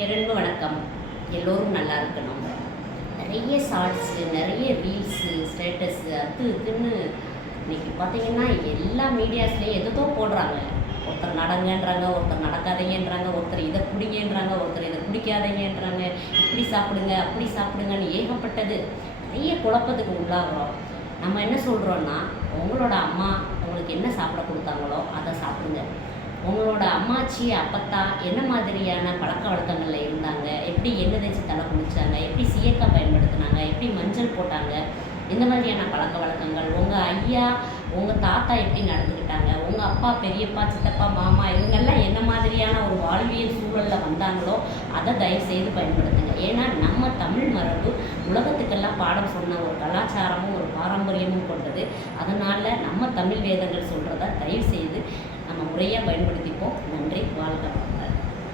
பேரன்பு வணக்கம். எல்லோரும் நல்லா இருக்கணும். நிறைய ஷார்ட்ஸு, நிறைய ரீல்ஸு, ஸ்டேட்டஸு அது இதுன்னு இன்றைக்கி பார்த்தீங்கன்னா எல்லா மீடியாஸ்லேயும் எதோ போடுறாங்க. ஒருத்தர் நடங்கன்றாங்க, ஒருத்தர் நடக்காதீங்கன்றாங்க, ஒருத்தர் இதை பிடிங்கன்றாங்க, ஒருத்தர் இதை பிடிக்காதீங்கன்றாங்க, இப்படி சாப்பிடுங்க அப்படி சாப்பிடுங்கன்னு ஏகப்பட்டது. நிறைய குழப்பத்துக்கு உள்ளாகிறோம். நம்ம என்ன சொல்கிறோன்னா, உங்களோட அம்மா உங்களுக்கு என்ன சாப்பிட கொடுத்தாங்களோ அதை சாப்பிடுங்க. உங்களோட அம்மாச்சி அப்பத்தா என்ன மாதிரியான பழக்க வழக்கங்களில் இருந்தாங்க, எப்படி எண்ணெய் தேய்ச்சி தலை குளிச்சாங்க, எப்படி சீயக்காய் பயன்படுத்தினாங்க, எப்படி மஞ்சள் போட்டாங்க, இந்த மாதிரியான பழக்க வழக்கங்கள் உங்கள் ஐயா உங்கள் தாத்தா எப்படி நடந்துக்கிட்டாங்க, உங்கள் அப்பா பெரியப்பா சித்தப்பா மாமா இவங்கெல்லாம் என்ன மாதிரியான ஒரு வாழ்வியல் சூழலில் வந்தாங்களோ அதை தயவுசெய்து பயன்படுத்துங்க. ஏன்னா நம்ம தமிழ் மரபு உலகத்துக்கெல்லாம் பாடம் சொன்ன ஒரு கலாச்சாரமும் ஒரு பாரம்பரியமும் கொண்டது. அதனால் நம்ம தமிழ் வேதங்கள் சொல்கிறத தயவுசெய்து நம்ம முறையாக பயன்படுத்திப்போம். நன்றி. வாழ்க.